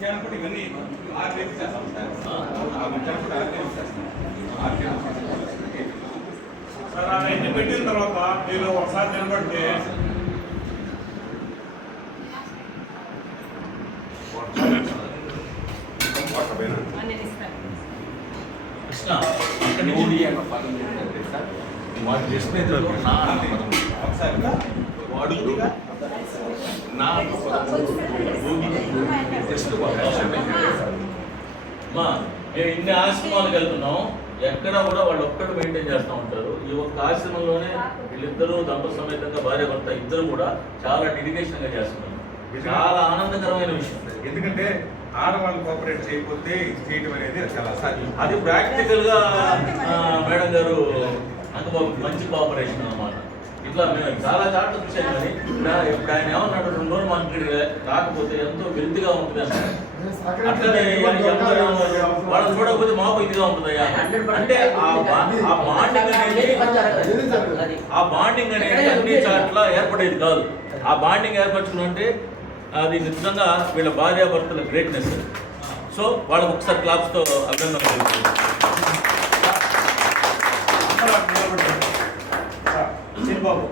ముత్యాలపూడి ఇవన్నీ ఆర్గనైజ్ చేస్తాం సార్. ఆ ముత్యాలపూడి ఆర్గనైజ్ చేస్తాం. సార్ అవన్నీ పెట్టిన తర్వాత మీరు ఒకసారి నిలబడితే కృష్ణ అక్కడ వాడు చేసిన వాడు మా మేము ఇన్ని ఆశ్రమాలకు వెళ్తున్నాం, ఎక్కడ కూడా వాళ్ళు ఒక్కడు మెయింటైన్ చేస్తూ ఉంటారు. ఈ ఒక్క ఆశ్రమంలోనే వీళ్ళిద్దరూ దంపతి సమేతంగా భార్య భర్త ఇద్దరు కూడా చాలా డెడికేషన్ గా చేస్తున్నారు. చాలా ఆనందకరమైన విషయం. ఎందుకంటే ఆడవాళ్ళు కోఆపరేట్ చేయకపోతే చేయడం అనేది చాలా అసాధ్యం. అది ప్రాక్టికల్ గా మేడం గారు అంత మంచి కోఆపరేషన్ అన్నమాట. ఇట్లా మేము చాలా చాట్లు చూసాం, కానీ ఇప్పుడు ఆయన ఏమన్నాడు 2 రోజులు మార్కెట్ రాకపోతే ఎంతో వెల్తిగా ఉంటుంది అన్నారు. అట్లనే వాళ్ళని చూడకపోతే మాకు ఇదిగా ఉంటుందయ్యా అంటే ఆ బాండింగ్ అనేది అన్ని చాట్ల ఏర్పడేది కాదు. ఆ బాండింగ్ ఏర్పరచుకుంటే అది నిజంగా వీళ్ళ భార్యాభర్తల గ్రేట్నెస్. సో వాళ్ళకి ఒకసారి క్లాప్స్తో అభినందనలు. చిన్నబాబు